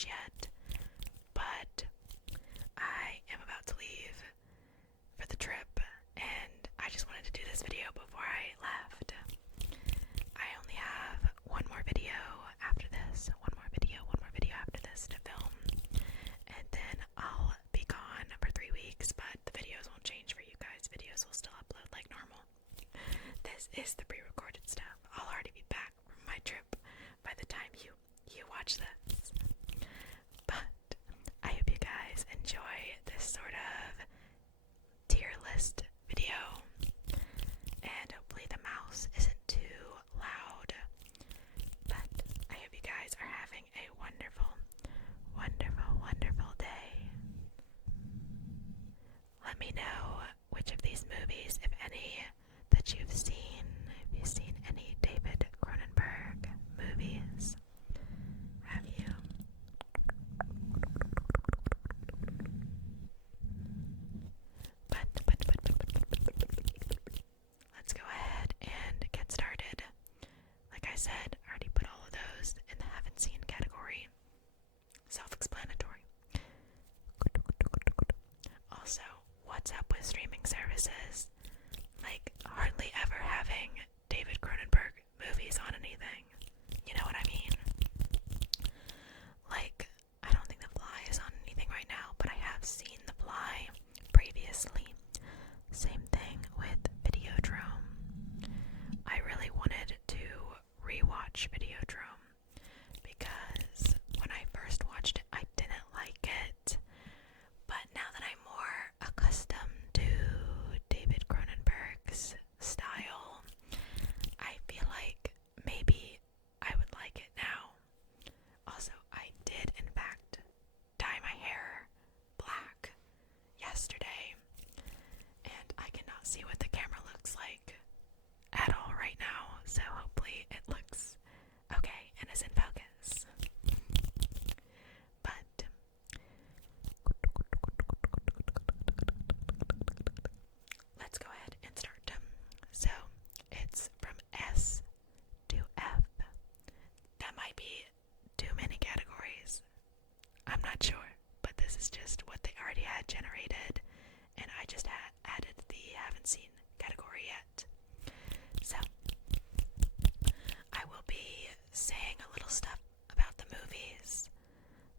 much yet, but I am about to leave for the trip, and I just wanted to do this video before I left. I only have one more video after this, one more video after this to film, and then I'll be gone for 3 weeks, but the videos won't change for you guys. Videos will still upload like normal. This is the pre-recorded stuff. I'll already be back from my trip by the time you watch this. But I hope you guys enjoy this sort of tier list video, and hopefully the mouse isn't too loud. But I hope you guys are having a wonderful, wonderful, wonderful day. Let me know which of these movies, if any, that you've seen. Have you seen any David Cronenberg movies? Have you? But let's go ahead and get started. Like I said, I already put all of those in the haven't seen category. Self-explanatory. Also, what's up with streaming services? Like, hardly ever having David Cronenberg movies on anything. You know what I mean? Like, I don't think The Fly is on anything right now, but I have seen The Fly previously. Same thing with Videodrome. I really wanted to rewatch Videodrome because when I first watched it, I didn't like it. But now that I'm more accustomed to David Cronenberg's style, I feel like maybe I would like it now. Also, I did in fact dye my hair black yesterday, and I cannot see what the camera looks like at all right now, so hopefully it looks okay and is in focus. But let's go ahead and start. So it's from S to F. That might be too many categories. I'm not sure, but this is just what they already had generated, and I just added the haven't seen category yet. So I will be saying a little stuff about the movies,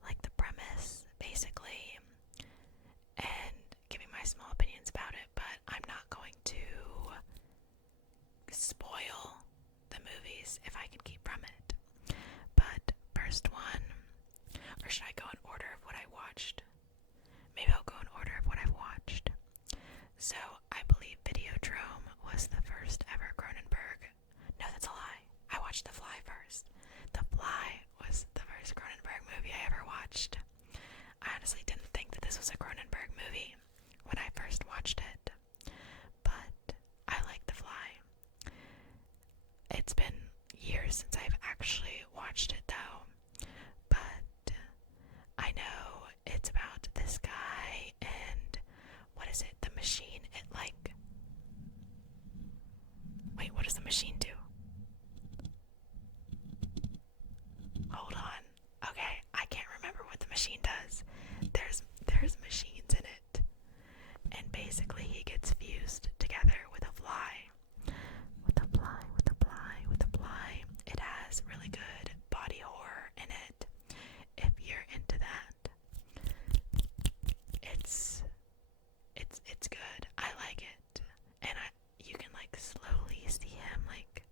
like the premise, basically, and giving my small opinions about it, but I'm not going to spoil the movies if I can keep from it. But first one, or should I go in order of what I watched? Maybe I'll go in order of what I've watched. So I believe Videodrome was the first ever Cronenberg. No, that's a lie. I watched The Fly first. The Fly was the first Cronenberg movie I ever watched. I honestly didn't think that this was a Cronenberg movie when I first watched it, but I like The Fly. It's been years since I've actually watched it though, but I know it's about this guy and what is it? The machine. It like, wait, what does the machine do? Hold on. Okay, I can't remember what the machine does. There's machines in it, and basically he gets fused together with a fly. With a fly. It has really good body horror in it. If you're into that, it's good. I like it, and you can like slowly see him like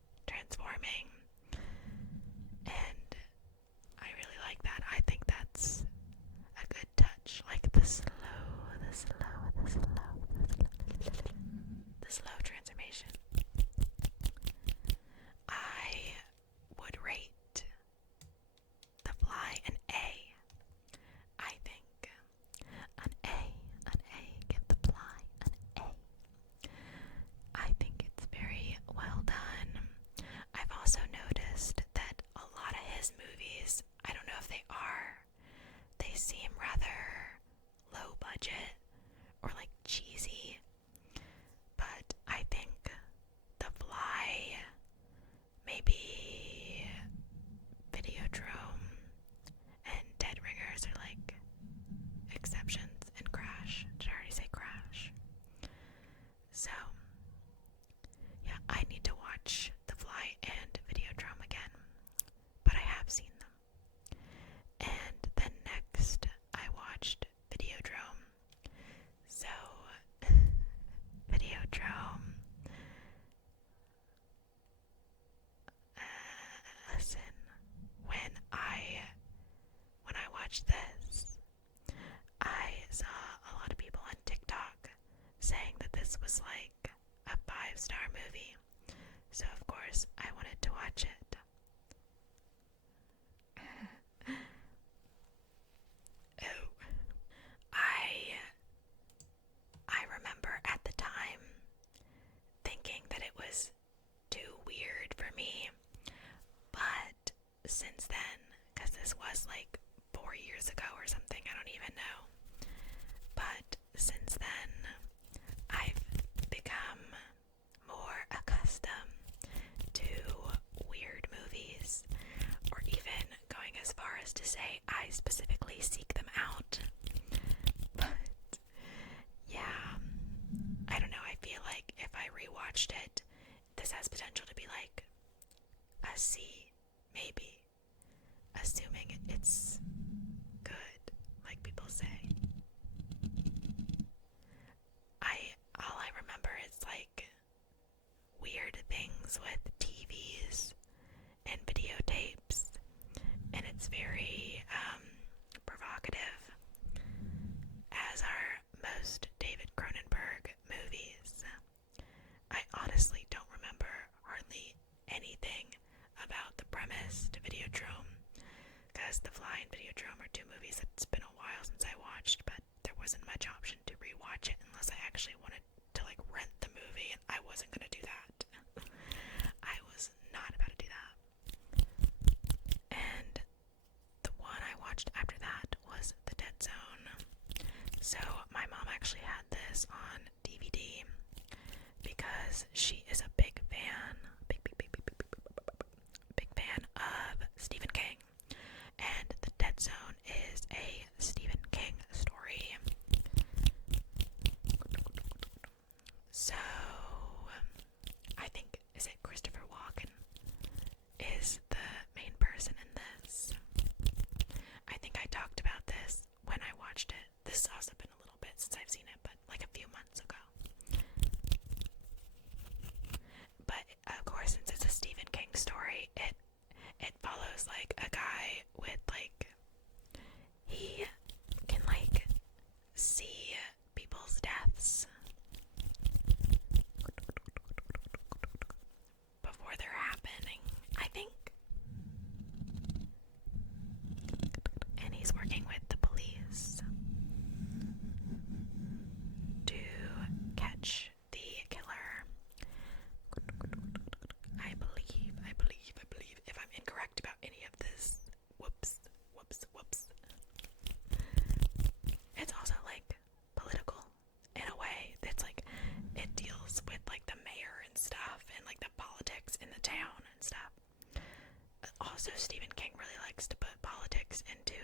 Also, Stephen King really likes to put politics into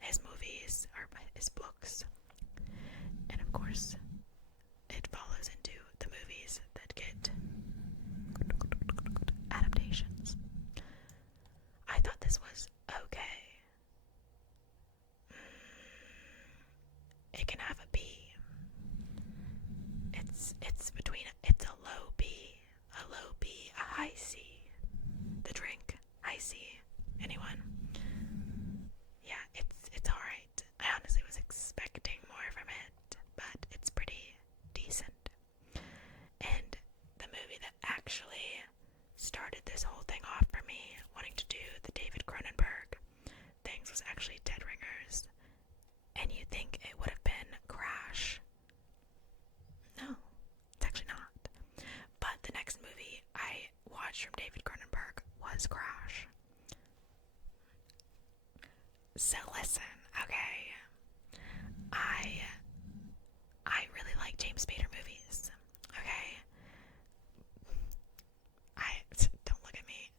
his movies or his books. And of course, it follows into the movies that get adaptations. I thought this was okay. It can have a B. It's a low B, a high C. The drink, high C. Anyone? Yeah, it's alright. I honestly was expecting more from it, but it's pretty decent. And the movie that actually started this whole thing off for me, wanting to do the David Cronenberg things, was actually Dead Ringers. And you'd think it would have been Crash. No, it's actually not. But the next movie I watched from David Cronenberg was Crash. So listen, okay. I really like James Spader movies. Okay. Don't look at me.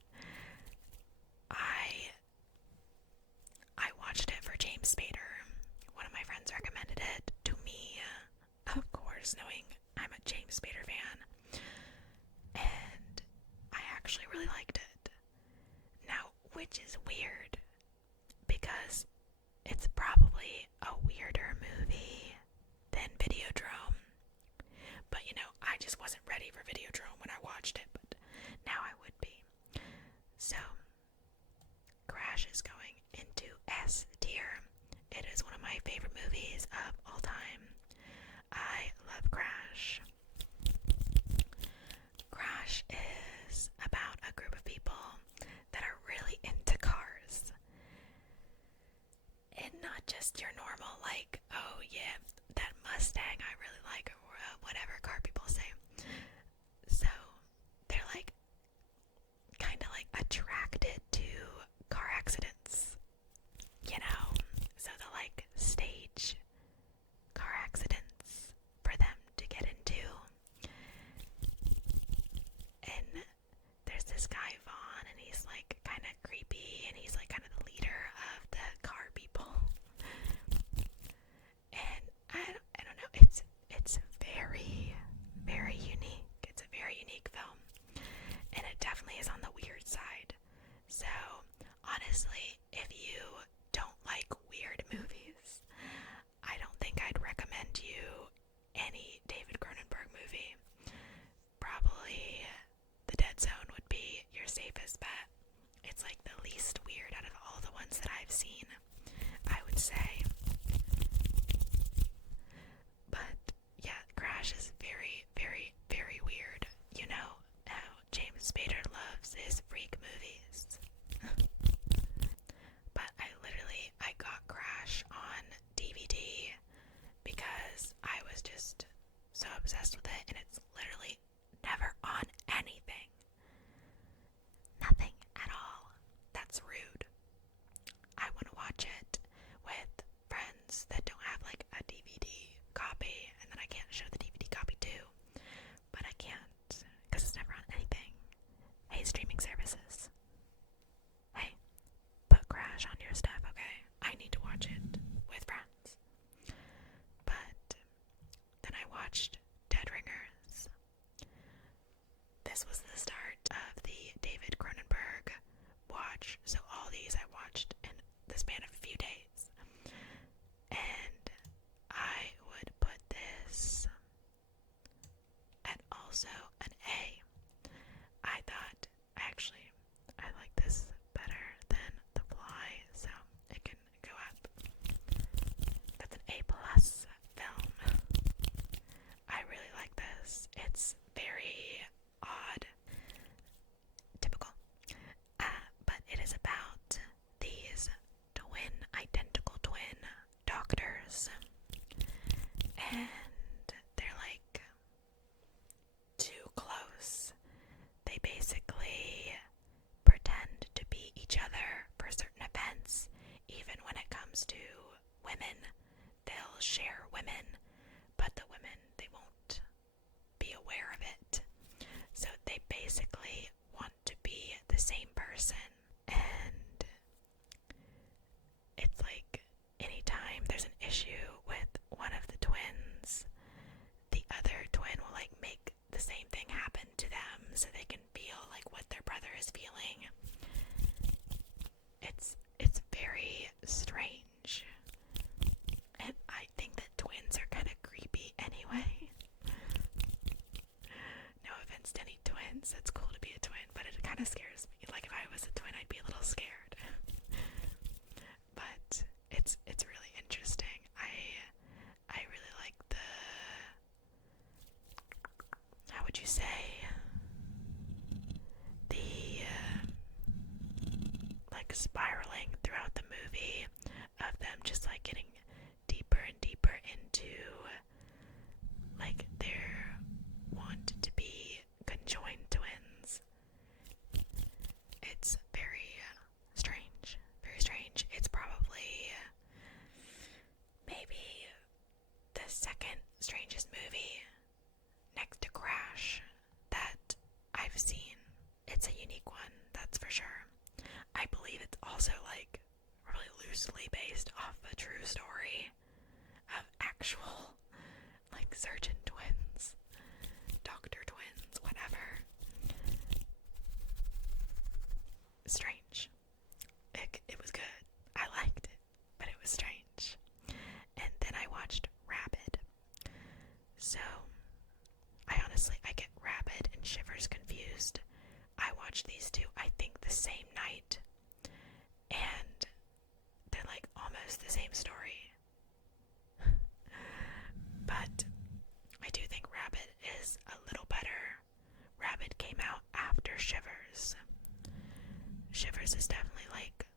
I watched it for James Spader. One of my friends recommended it to me, of course, knowing I'm a James Spader fan. And I actually really liked it. Now, which is weird, because it's probably a weirder movie than Videodrome. But I just wasn't ready for Videodrome when I watched it, but now I would be. So, Crash is going into S tier. It is one of my favorite movies of all time. I love Crash. Crash is about a group of people that are really into cars. And not just your normal, like, oh yeah, that Mustang I really like, or whatever car people say. So, they're like, kind of like attracted to car accidents, So they'll like stage car accidents for them to get into. And there's this guy, Vaughn, and he's like kind of creepy, and he's like kind of the leader of the car people. And I don't know, it's very, very unique. It's a very unique film. And it definitely is on the weird side. So, honestly, if you don't like weird movies, I don't think I'd recommend you any David Cronenberg movie. Probably The Dead Zone would be your safest bet. It's like the least weird out of all the ones that I've seen, I would say. But yeah, Crash is very, very, very weird. You know how James Spader loves his freak movies. But I got Crash on DVD because I was just so obsessed with it, and it's literally never on anything. Nothing at all. That's rude. I want to watch it with friends that don't have like a DVD copy, and then I can't show the DVD copy too. But I can't, because it's never on anything. Hey, streaming services. Hey, put Crash on your stuff, okay? I need to watch it with friends. But then I watched Dead Ringers. This was the start of the David Cronenberg watch. So all these I watched in the span of a few days. And I would put this at also an A. I thought, actually, I like this better than The Fly, so it can go up. That's an A+ film. I really like this. It's very odd. Typical. But it is about these identical twin doctors. And they're like too close. They basically pretend to be each other for certain events. Even when it comes to women, they'll share women, but the women, they won't be aware of it. So they basically want to be the same person. And but it kind of scares me. Like, if I was a twin, I'd be a little scared. But it's really interesting. I really like the, how would you say, the like spiraling throughout the movie of them just like getting deeper and deeper into like their want to be conjoined twins. It's very strange. Very strange. It's probably maybe the second strangest movie next to Crash that I've seen. It's a unique one, that's for sure. I believe it's also like really loosely based off a true story of actual like surgeon twins, doctor twins, whatever. Strange. It was good. I liked it, but it was strange. And then I watched Rabid. So, I get Rabid and Shivers confused. I watched these two, I think, the same night. And they're like almost the same story. But I do think Rabid is a little better. Rabid came out after Shivers. Shivers is definitely like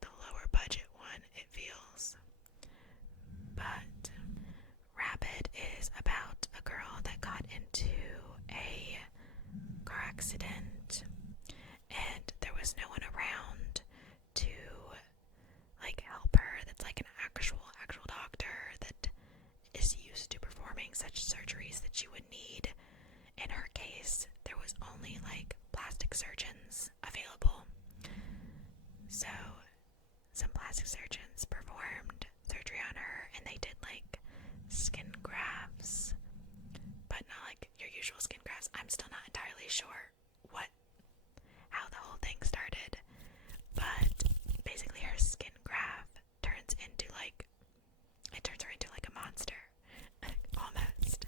the lower budget one, it feels. But Rabid is about a girl that got into a car accident and there was no one around to like help her that's like an actual doctor that is used to performing such surgeries that you would need. In her case, there was only like plastic surgeons available. So some plastic surgeons performed surgery on her and they did like skin grafts, but not like your usual skin grafts. I'm still not entirely sure how the whole thing started, but basically her skin graft turns her into like a monster. Almost.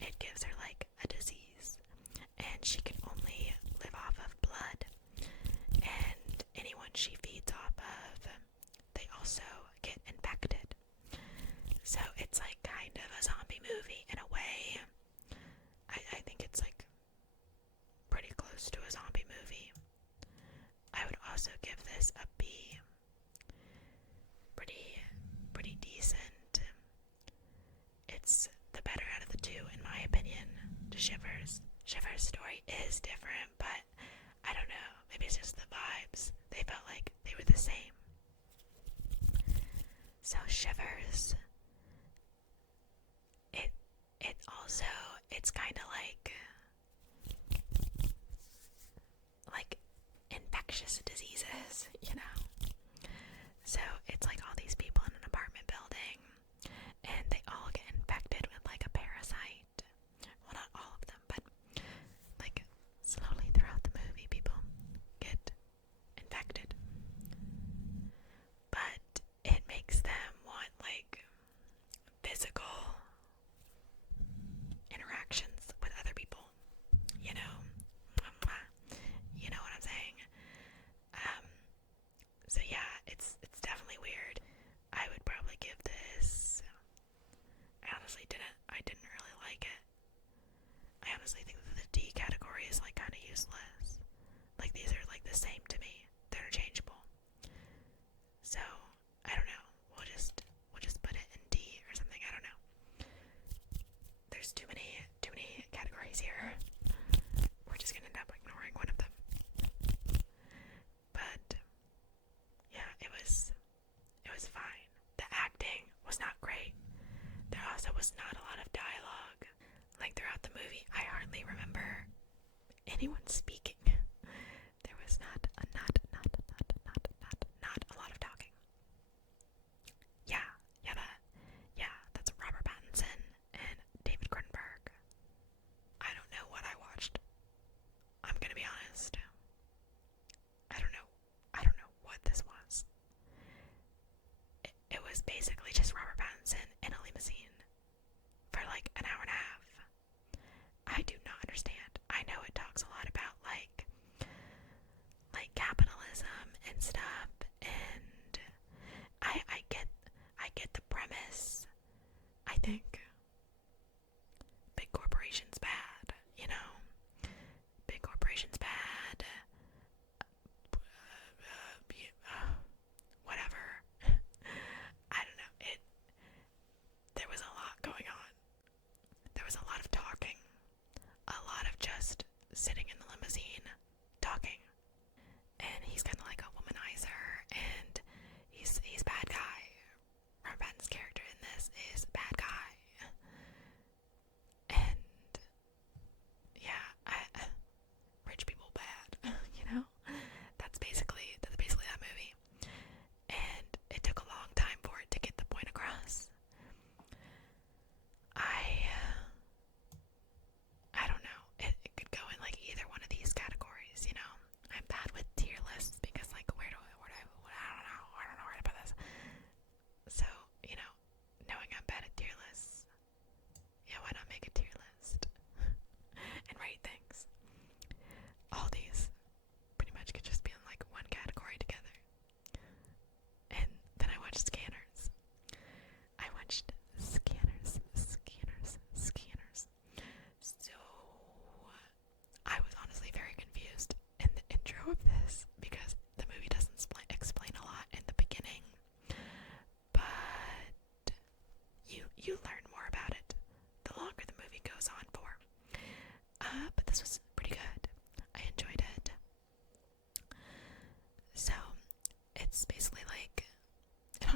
It gives her like a disease and she can only live off of blood.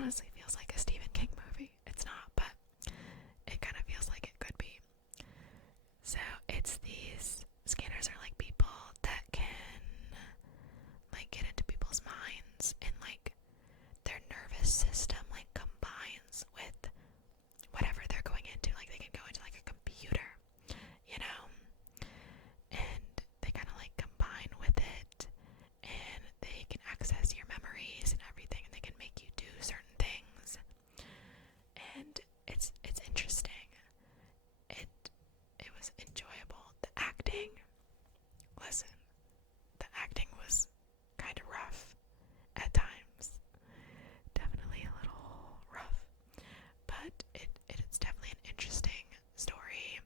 honestly feels like a Stephen King movie. It's not, but it kind of feels like it could be. So it's these scanners are like people that can like get into people's minds, and like their nervous system like combines with whatever they're going into. Like they can go into like a computer, you know, and they kind of like combine with it, and they can access your memories and everything, and they can make you do certain things. And it's interesting. It was enjoyable. The acting, listen, the acting was kind of rough at times. Definitely a little rough, but it's definitely an interesting story.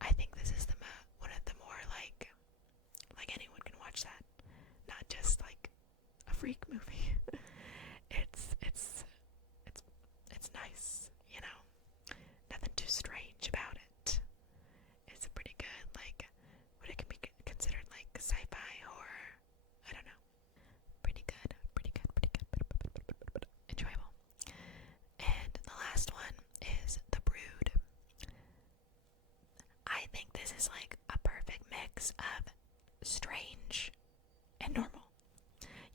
I think this is one of the more like anyone can watch that, not just like a freak movie. It's nice, you know. Nothing too strange about it. It's pretty good. Like, would it be considered like sci-fi horror? I don't know. Pretty good. Enjoyable. And the last one is The Brood. I think this is like a perfect mix of strange and normal.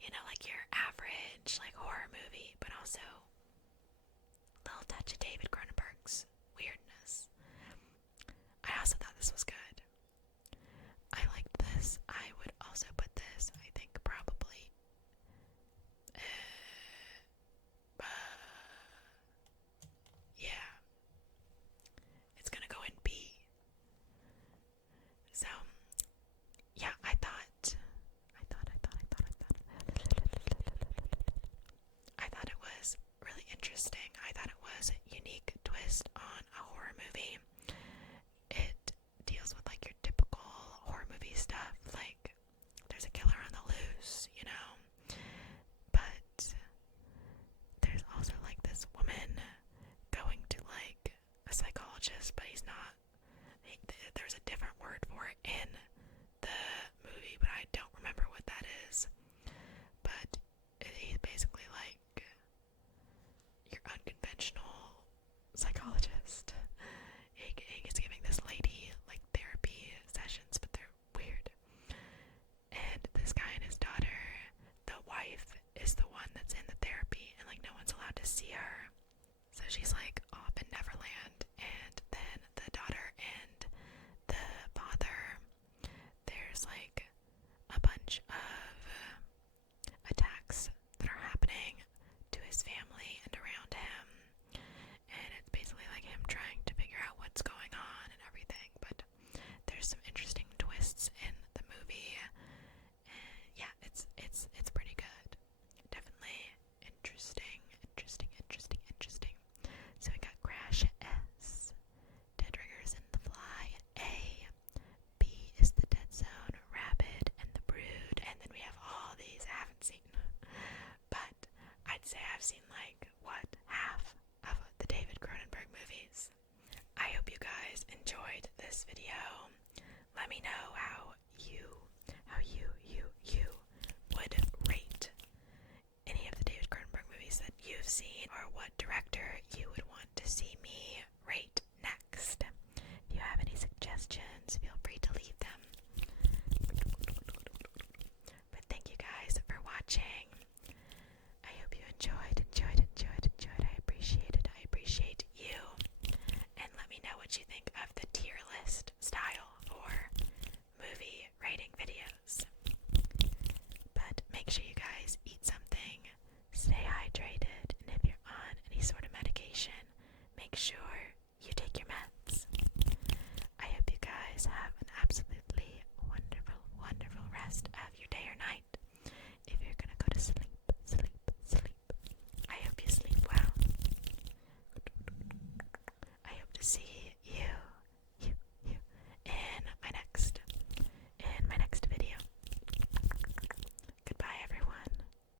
You know, like your average like horror movie, but also a little touch of David Cronenberg's weirdness. I also thought this was good. I liked this. I would also put this, I think, probably yeah, it's gonna go in B. So yeah, I thought it was really interesting. I thought it was a unique twist on a horror movie. It deals with like your typical horror movie stuff, like there's a killer on the loose, you know, but there's also like this woman going to like a psychologist, but he's not. There's a different word for it in the movie, but I don't remember what that is. But he's basically like your unconventional psychologist. He's giving this lady like therapy sessions, but they're weird. And this guy and his daughter, the wife is the one that's in the therapy, and like no one's allowed to see her. So she's like off in Neverland, and then the daughter and the father, there's like a bunch of attacks that are happening to his family and around him, and it's basically like him trying to figure out what's going on and everything. But there's some interesting twists in the movie, and yeah, it's pretty good. Definitely interesting. So we got Crash S, Dead Ringers and The Fly A, B is The Dead Zone, Rabid and The Brood, and then we have all these I haven't seen. But I'd say I've seen like, half of the David Cronenberg movies. I hope you guys enjoyed this video. Let me know